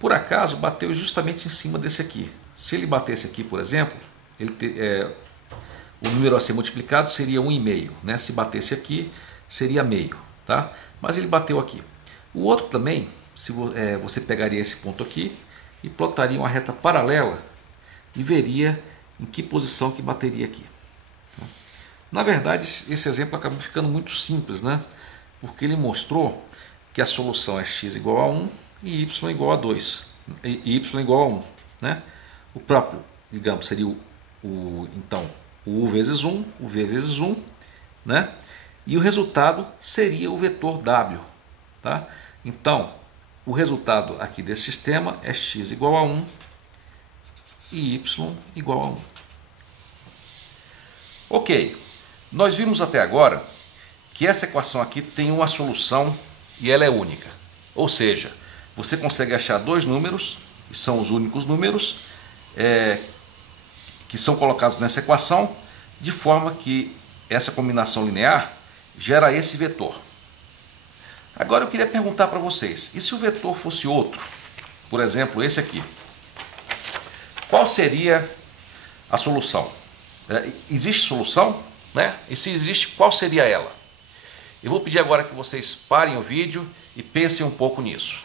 por acaso bateu justamente em cima desse aqui. Se ele batesse aqui, por exemplo, o número a ser multiplicado seria 1,5, né? Se batesse aqui, seria meio, tá? Mas ele bateu aqui. O outro também, você pegaria esse ponto aqui e plotaria uma reta paralela e veria em que posição que bateria aqui. Na verdade, esse exemplo acabou ficando muito simples, né? Porque ele mostrou que a solução é x igual a 1 e y igual a 2, e y igual a 1, né? O próprio, digamos, seria então, o u vezes 1, o v vezes 1, né? E o resultado seria o vetor w, tá? Então, o resultado aqui desse sistema é x igual a 1 e y igual a 1. Ok, nós vimos até agora que essa equação aqui tem uma solução e ela é única. Ou seja, você consegue achar dois números, e são os únicos números, que são colocados nessa equação, de forma que essa combinação linear gera esse vetor. Agora eu queria perguntar para vocês, e se o vetor fosse outro? Por exemplo, esse aqui. Qual seria a solução? Existe solução, né? E se existe, qual seria ela? Eu vou pedir agora que vocês parem o vídeo e pensem um pouco nisso.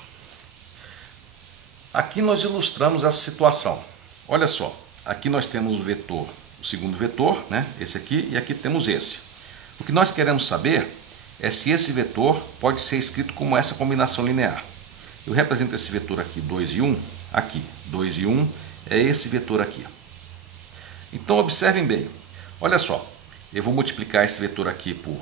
Aqui nós ilustramos essa situação. Olha só, aqui nós temos o vetor, o segundo vetor, né? Esse aqui, e aqui temos esse. O que nós queremos saber é se esse vetor pode ser escrito como essa combinação linear. Eu represento esse vetor aqui, 2 e 1, aqui, 2 e 1, é esse vetor aqui. Então observem bem, olha só, eu vou multiplicar esse vetor aqui por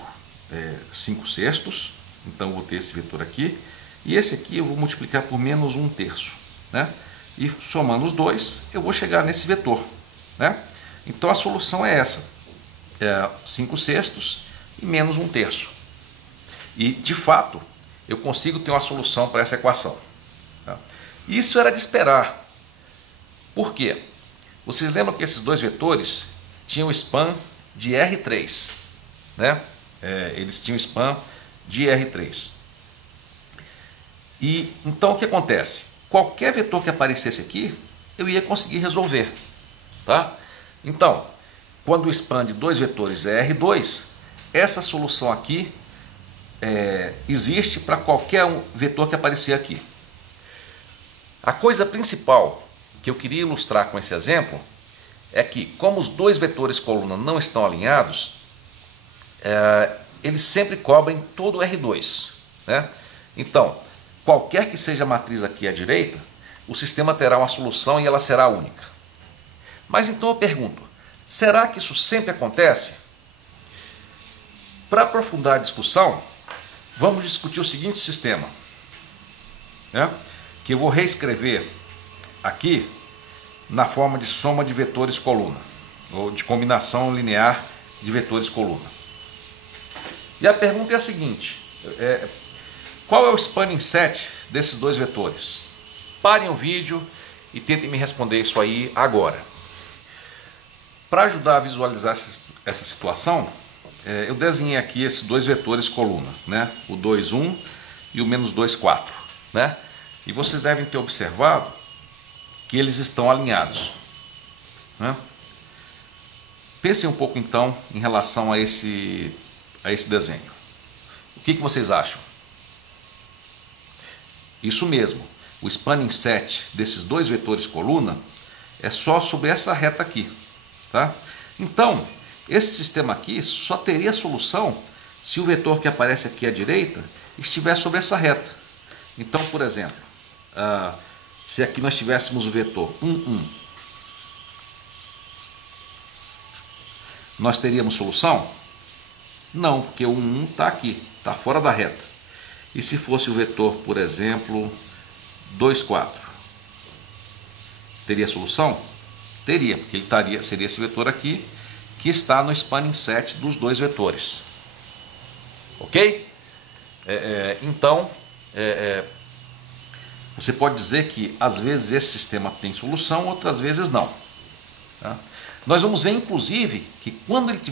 5 sextos, então eu vou ter esse vetor aqui, e esse aqui eu vou multiplicar por menos 1/3, né? E somando os dois, eu vou chegar nesse vetor, né? Então a solução é essa, 5 sextos e menos 1/3. E de fato, eu consigo ter uma solução para essa equação. Tá? Isso era de esperar. Por quê? Vocês lembram que esses dois vetores tinham span de R3, né? Eles tinham span de R3. E então o que acontece? Qualquer vetor que aparecesse aqui, eu ia conseguir resolver, tá? Então, quando o span de dois vetores é R2, essa solução aqui existe para qualquer vetor que aparecer aqui. A coisa principal que eu queria ilustrar com esse exemplo é que, como os dois vetores coluna não estão alinhados, eles sempre cobrem todo o R2, né? Então, qualquer que seja a matriz aqui à direita, o sistema terá uma solução e ela será única. Mas então eu pergunto, será que isso sempre acontece? Para aprofundar a discussão, vamos discutir o seguinte sistema, né? Que eu vou reescrever aqui na forma de soma de vetores coluna, ou de combinação linear de vetores coluna. E a pergunta é a seguinte, qual é o spanning set desses dois vetores? Parem o vídeo e tentem me responder isso aí agora. Para ajudar a visualizar essa situação, eu desenhei aqui esses dois vetores coluna, né? O 2, 1 e o menos 2, 4, né? E vocês devem ter observado que eles estão alinhados, né? Pensem um pouco então em relação a esse desenho. O que vocês acham? Isso mesmo, o spanning set desses dois vetores coluna é só sobre essa reta aqui, tá? Então, esse sistema aqui só teria solução se o vetor que aparece aqui à direita estiver sobre essa reta. Então, por exemplo, se aqui nós tivéssemos o vetor 1, 1, nós teríamos solução? Não, porque o 1, 1 está aqui, está fora da reta. E se fosse o vetor, por exemplo, 2, 4, teria solução? Teria, porque ele seria esse vetor aqui, que está no spanning set dos dois vetores. Ok? Então, você pode dizer que às vezes esse sistema tem solução, outras vezes não. Tá? Nós vamos ver inclusive que quando ele tiver